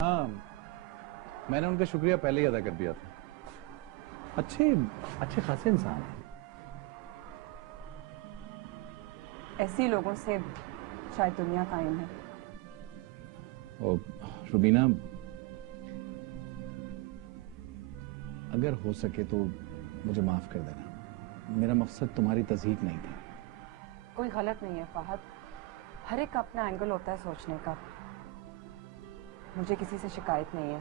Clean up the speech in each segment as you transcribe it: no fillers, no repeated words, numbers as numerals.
हाँ, मैंने उनका शुक्रिया पहले ही अदा कर दिया था। अच्छे अच्छे खासे इंसान हैं। ऐसी लोगों से शायद दुनिया कायम है। ओ, रुबीना, अगर हो सके तो मुझे माफ कर देना। मेरा मकसद तुम्हारी तज़हीक नहीं था। कोई गलत नहीं है फहद, हर एक का अपना एंगल होता है सोचने का। मुझे किसी से शिकायत नहीं है,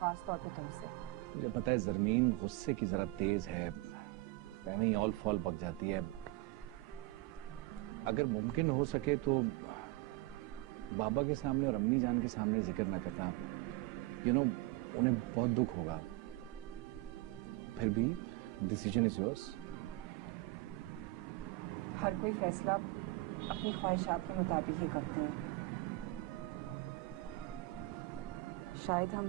खास तौर पे तुमसे। मुझे पता है ज़रमीन गुस्से की जरा तेज है, वहीं ऑल फॉल पक जाती है। अगर मुमकिन हो सके तो बाबा के सामने और अम्मी जान के सामने जिक्र ना करना। उन्हें बहुत दुख होगा। फिर भी डिसीजन इज योर्स। हर कोई फैसला अपनी ख्वाहिशात के मुताबिक ही करते हैं। शायद हम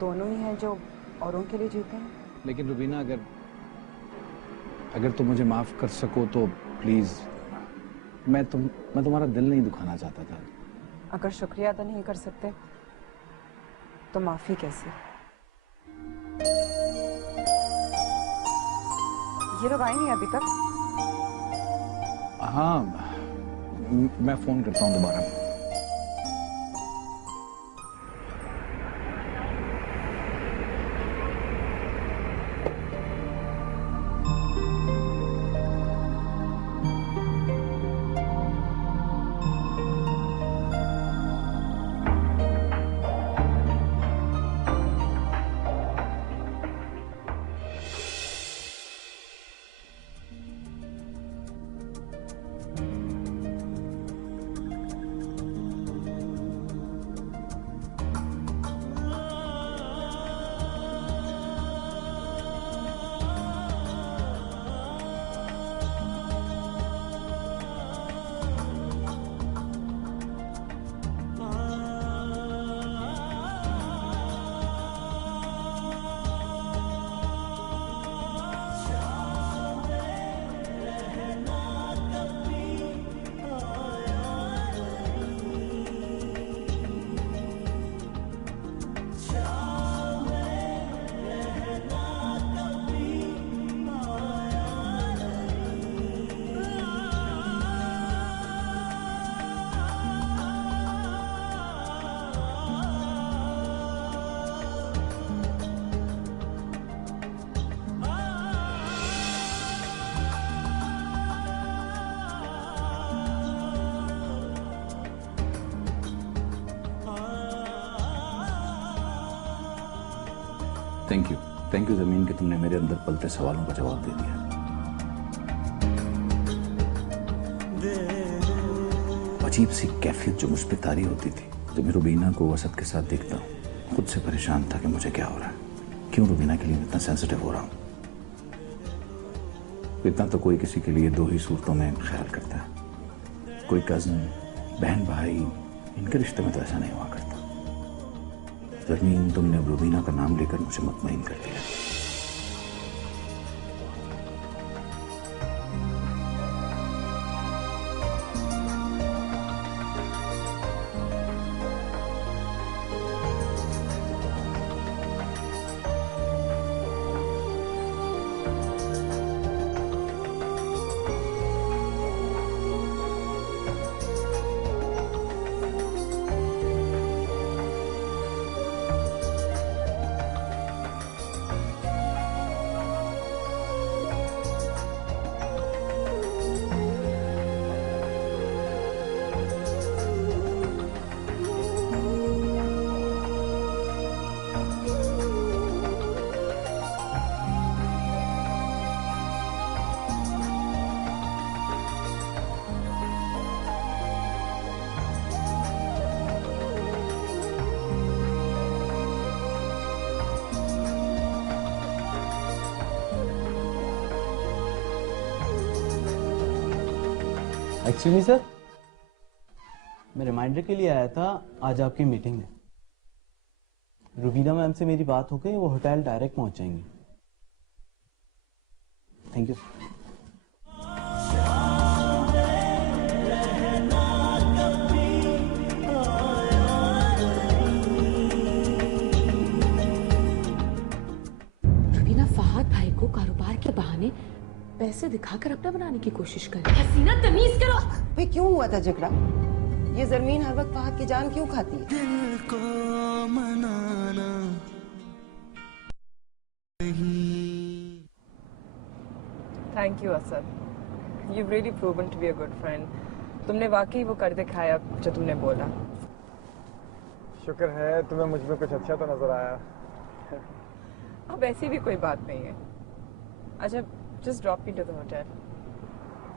दोनों ही हैं जो औरों के लिए जीते हैं। लेकिन रुबीना, अगर तुम मुझे माफ कर सको तो प्लीज। मैं तुम्हारा दिल नहीं दुखाना चाहता था। अगर शुक्रिया अदा नहीं कर सकते तो माफी कैसे? ये लोग आए नहीं अभी तक? हाँ, मैं फोन करता हूँ दोबारा। थैंक यू ज़मीन कि तुमने मेरे अंदर पलते सवालों का जवाब दे दिया। अजीब सी कैफियत जो मुझ पर तारी होती थी जब मैं रुबीना को असद के साथ देखता हूँ। खुद से परेशान था कि मुझे क्या हो रहा है, क्यों रुबीना के लिए इतना सेंसिटिव हो रहा हूँ। इतना तो कोई किसी के लिए दो ही सूरतों में ख्याल करता है, कोई कज़न, बहन भाई, इनके रिश्ते में तो ऐसा नहीं हुआ करता। ज़मीन, तुमने रुबीना का नाम लेकर मुझे मुतमईन कर दिया। एक्चुअली सर, मैं रिमाइंडर के लिए आया था। आज आपकी मीटिंग है। रुबीना मैम से मेरी बात हो गई, वो होटल डायरेक्ट पहुंच जाएंगी। Thank you. ऐसे दिखाकर अपना बनाने की कोशिश कर रही है। हसीना तमीज करो। भाई क्यों हुआ था झगड़ा? ये जरमीन हर वक्त फहद की जान क्यों खाती है? दिल को मनाना thank you Asad, you really proven to be a good friend. तुमने वाकई वो कर दिखाया जो तुमने बोला। शुक्र है तुम्हें मुझ में कुछ अच्छा तो नजर आया। अब ऐसी भी कोई बात नहीं है। अच्छा, just drop me to the hotel.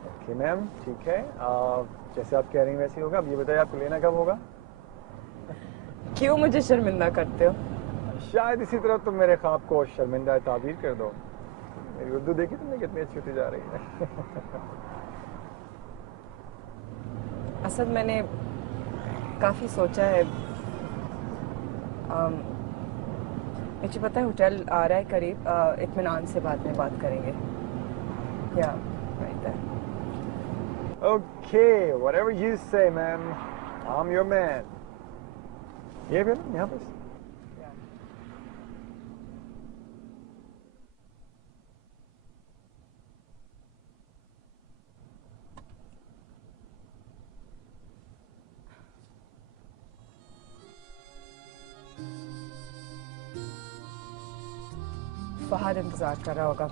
Okay ma'am, ठीक है। जैसे आप कह रही हैं वैसे ही होगा। अब ये बताइए आपको लेना कब होगा? क्यों मुझे शर्मिंदा करते हो? शायद इसी तरह तुम मेरे ख्वाब को शर्मिंदा ताबीर कर दो। मेरी उर्दू देखी तुमने कितनी अच्छी होती जा रही है। असद, मैंने काफ़ी सोचा है। मुझे पता है होटल आ रहा है करीब, इत्मीनान से बाद में बात करेंगे। या right there. Okay, whatever you say ma'am, I am your man. ये फिर यहाँ पर फहद इंतजार कर रहा होगा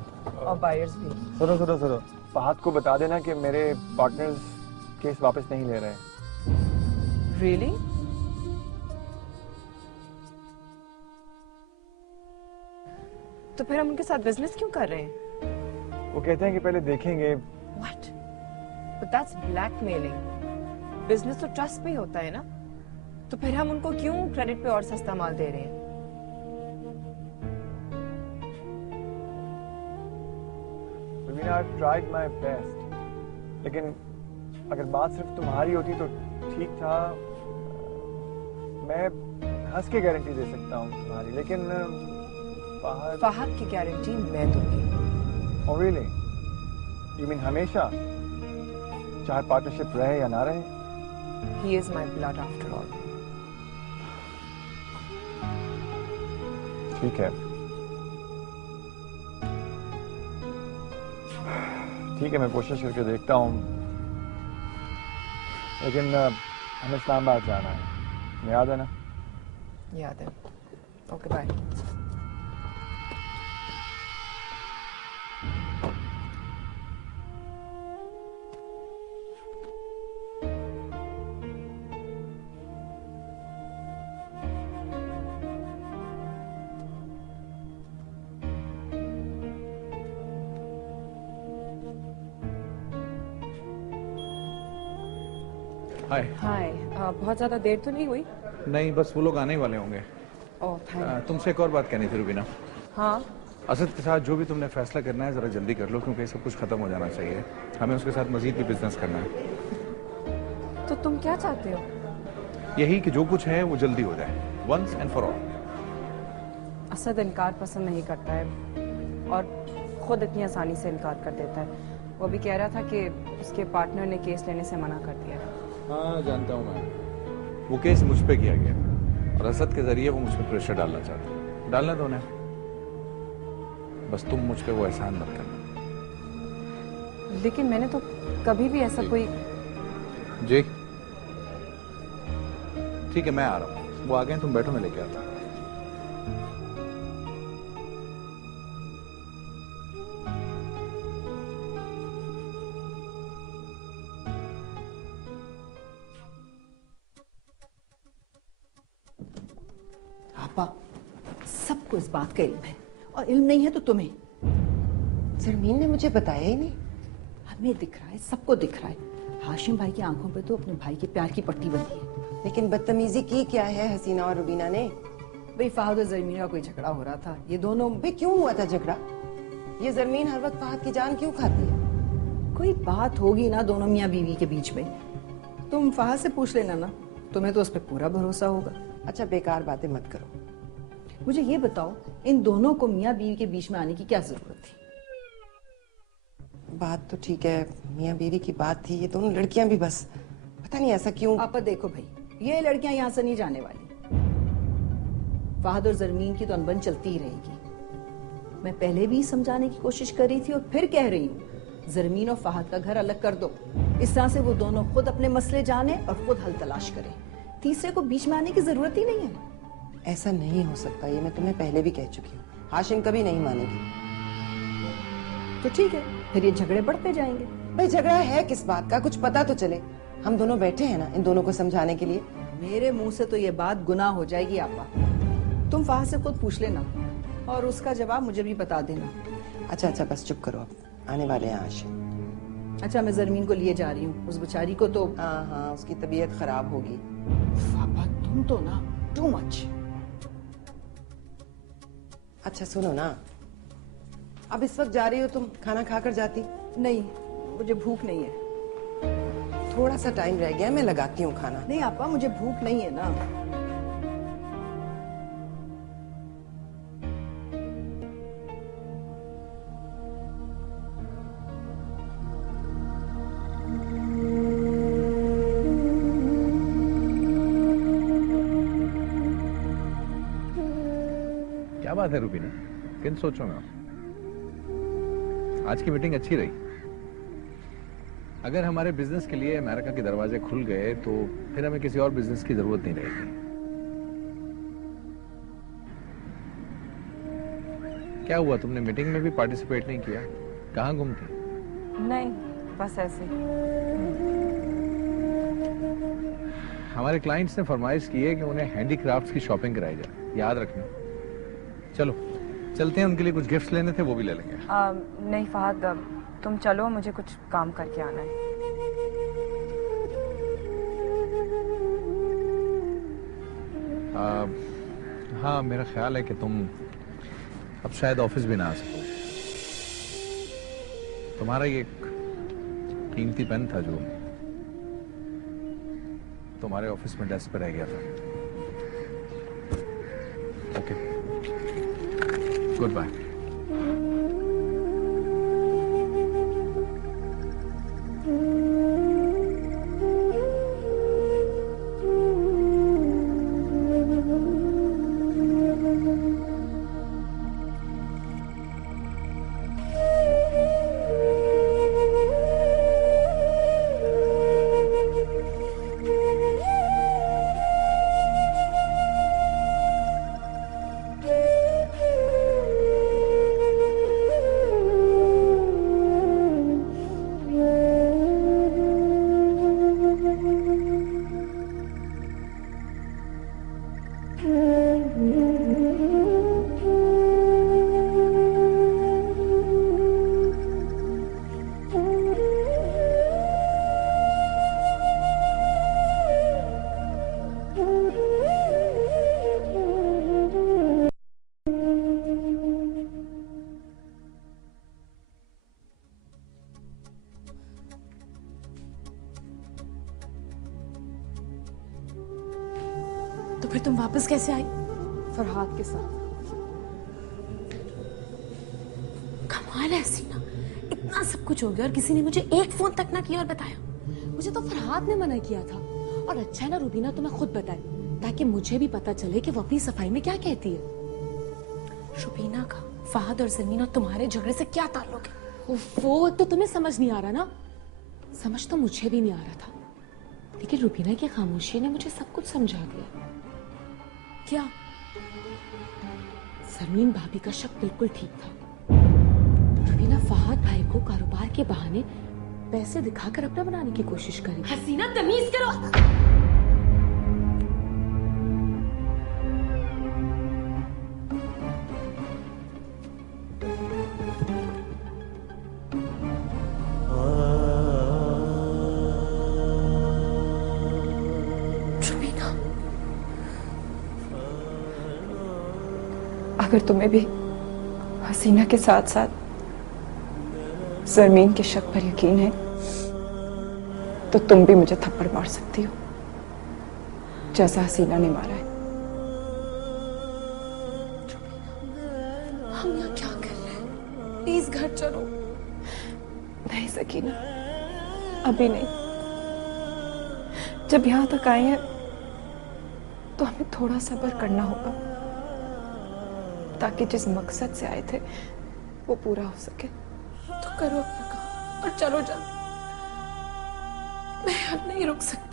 और बायर्स भी। सुनो सुनो सुनो, फहद को बता देना कि मेरे पार्टनर्स केस वापस नहीं ले रहे। रियली? तो फिर हम उनके साथ बिजनेस क्यों कर रहे हैं? वो कहते हैं कि पहले देखेंगे। What? But that's blackmailing. Business तो ट्रस्ट पे ही होता है ना, तो फिर हम उनको क्यों क्रेडिट पे और सस्ता माल दे रहे हैं? I've tried my best, लेकिन अगर बात सिर्फ तुम्हारी होती तो ठीक था। मैं हंस के गारंटी दे सकता हूँ तुम्हारी, लेकिन फहद की गारंटी मैं दूंगी। Oh really? You mean हमेशा, चाहे पार्टनरशिप रहे या ना रहे? He is my blood after all. ठीक है, ठीक है, मैं कोशिश करके देखता हूँ, लेकिन हमें इस्लामाबाद जाना है, याद है ना? याद है। Okay bye. हाय। हाय, बहुत ज्यादा देर तो नहीं हुई? नहीं, बस वो लोग आने ही वाले होंगे। Oh thank. तुमसे एक और बात कहनी थी रुबीना। हाँ, असद के साथ जो भी तुमने फैसला करना है ज़रा जल्दी कर लो, क्योंकि सब कुछ ख़त्म हो जाना चाहिए। हमें उसके साथ मज़ीद भी बिजनेस करना है। तो तुम क्या चाहते हो? यही कि जो कुछ है वो जल्दी हो जाए, once and for all. Asad इनकार पसंद नहीं करता है और खुद इतनी आसानी से इनकार कर देता है। वो भी कह रहा था कि उसके पार्टनर ने केस लेने से मना कर दिया। हाँ जानता हूँ मैं, वो केस मुझ पे किया गया और असद के जरिए वो मुझ पे प्रेशर डालना चाहते हैं। डालना दो उन्हें, बस तुम मुझ पे वो एहसान मत करना। लेकिन मैंने तो कभी भी ऐसा कोई। जी ठीक है, मैं आ रहा हूँ। वो आ गए, तुम बैठो, मैं लेके आता हूँ। आपा, सबको इस बात का इल्म है और इल्म नहीं है तो तुम्हें। जरमीन ने मुझे बताया ही नहीं। हमें दिख रहा है, सबको दिख रहा है। हाशिम भाई की आंखों पे तो अपने भाई के प्यार की पट्टी बंधी है। लेकिन बदतमीजी की क्या है हसीना और रुबीना ने? भाई फहद और जरमीन का कोई झगड़ा हो रहा था, ये दोनों। भाई क्यों हुआ था झगड़ा? ये जरमीन हर वक्त फहद की जान क्यों खाती है? कोई बात होगी ना दोनों मियाँ बीवी के बीच में। तुम फहद से पूछ लेना ना, तुम्हें तो उस पर पूरा भरोसा होगा। अच्छा बेकार बातें मत करो। मुझे ये बताओ, इन दोनों को मियाँ बीवी के बीच में आने की क्या जरूरत थी? बात तो ठीक है, मियाँ बीवी की बात थी। ये दोनों लड़कियां भी बस पता नहीं ऐसा क्यों। आपा देखो भाई, ये लड़कियां यहाँ से नहीं जाने वाली। फहद और जरमीन की तो अनबन चलती ही रहेगी। मैं पहले भी समझाने की कोशिश कर रही थी और फिर कह रही हूँ, जरमीन और फहद का घर अलग कर दो। इस तरह से वो दोनों खुद अपने मसले जाने और खुद हल तलाश करें। तीसरे को बीच में आने की जरूरत ही नहीं है। ऐसा नहीं हो सकता, ये मैं तुम्हें पहले भी कह चुकी हूँ। हाशिम कभी नहीं मानेगी। तो ठीक है, फिर ये झगड़े बढ़ते जाएंगे। भाई झगड़ा है किस बात का, कुछ पता तो चले। हम दोनों बैठे हैं ना इन दोनों को समझाने के लिए। मेरे मुंह से तो ये बात गुनाह हो जाएगी आपा। तुम फहद से खुद पूछ लेना और उसका जवाब मुझे भी बता देना। अच्छा अच्छा बस चुप करो, अब आने वाले हैं हाशिम। अच्छा, मैं जरमीन को लिए जा रही हूँ। उस बेचारी को तो हाँ हाँ, उसकी तबीयत खराब होगी। पापा तुम तो ना टू मच। अच्छा सुनो ना, अब इस वक्त जा रही हो तुम, खाना खाकर जाती। नहीं, मुझे भूख नहीं है। थोड़ा सा टाइम रह गया, मैं लगाती हूँ खाना। नहीं आपा, मुझे भूख नहीं है ना। क्या बात है रूबीना, किन सोचों में? आज की मीटिंग अच्छी रही। अगर हमारे बिजनेस के लिए अमेरिका के दरवाजे खुल गए तो फिर हमें किसी और बिजनेस की जरूरत नहीं रहेगी। क्या हुआ, तुमने मीटिंग में भी पार्टिसिपेट नहीं किया? कहाँ गुम थी? नहीं, बस ऐसे ही। हमारे क्लाइंट्स ने फरमाइश की है कि उन्हें हैंडीक्राफ्ट्स की शॉपिंग कराई जाए, याद रखना। चलो चलते हैं, उनके लिए कुछ गिफ्ट्स लेने थे, वो भी ले लेंगे। नहीं फहद, तुम चलो, मुझे कुछ काम करके आना है। हाँ, मेरा ख्याल है कि तुम अब शायद ऑफिस भी ना आ सको। तुम्हारा ये कीमती पेन था जो तुम्हारे ऑफिस में डेस्क पर रह गया था। Okay, goodbye. तो फिर तुम वापस कैसे आई? फरहाद के साथ। कमाल है हसीना, इतना सब कुछ हो गया और किसी ने मुझे एक फोन तक ना किया और बताया। मुझे तो फरहाद ने मना किया था। और अच्छा है ना रूबीना तुम्हें खुद बताए, ताकि मुझे भी पता चले कि वो अपनी सफाई में क्या कहती है। रुबीना का फहद और जमीन और तुम्हारे झगड़े से क्या ताल्लुक है? वो तो तुम्हें समझ नहीं आ रहा ना। समझ तो मुझे भी नहीं आ रहा था, लेकिन रुबीना की खामोशी ने मुझे सब कुछ समझा दिया। क्या? सरमीन भाभी का शक बिल्कुल ठीक था। रुबीना फहद भाई को कारोबार के बहाने पैसे दिखाकर अपना बनाने की कोशिश करी। हसीना तमीज करो। अगर तुम्हें भी हसीना के साथ साथ जरमीन के शक पर यकीन है तो तुम भी मुझे थप्पड़ मार सकती हो जैसा हसीना ने मारा है। हम यहाँ क्या कर रहे हैं? प्लीज घर चलो। नहीं सकीना, अभी नहीं। जब यहाँ तक आए हैं तो हमें थोड़ा सब्र करना होगा ताकि जिस मकसद से आए थे वो पूरा हो सके। तो करो अपना काम, और चलो जल्द, मैं अब नहीं रुक सकती।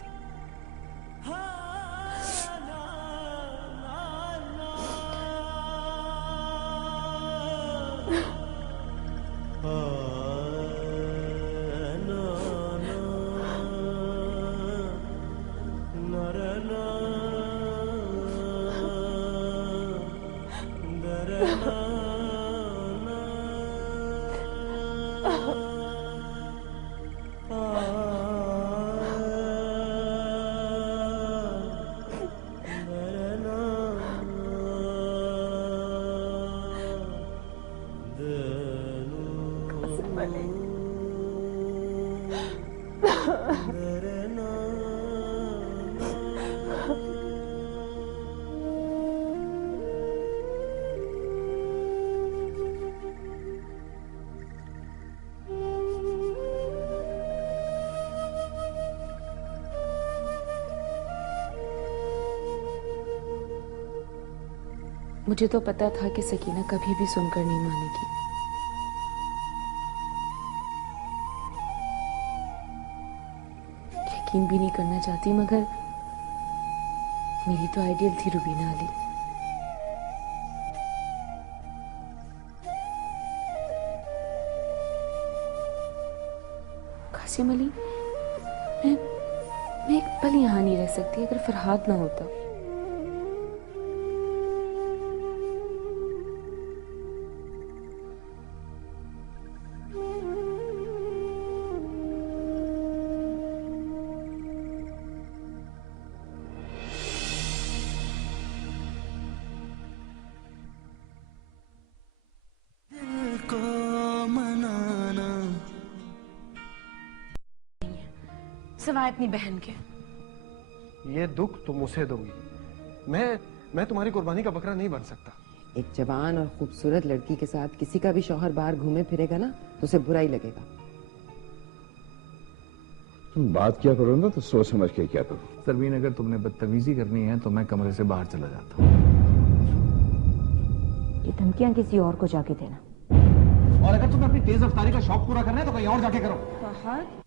मुझे तो पता था कि सकीना कभी भी सुनकर नहीं मानेगी। यकीन भी नहीं करना चाहती, मगर मेरी तो आइडियल थी रुबीना अली। कासिम अली, मैं एक पल यहाँ नहीं रह सकती अगर फरहाद ना होता। सिवाय अपनी बहन के। ये दुख तुम उसे दोगी, मैं तुम्हारी कुर्बानी का बकरा नहीं बन सकता। एक जवान और खूबसूरत लड़की के साथ किसी का भी शौहर बाहर घूमे फिरेगा ना तो उसे बुरा ही लगेगा। तुम बात क्या करो ना तो सोच समझ के क्या करो। सरवीन, अगर तुमने बदतमीजी करनी है तो मैं कमरे से बाहर चला जाता हूँ। ये धमकियां किसी और को जाके देना। और अगर तुम्हें अपनी तेज रफ्तारी का शौक पूरा करना है तो कहीं और जाके करो। फहद,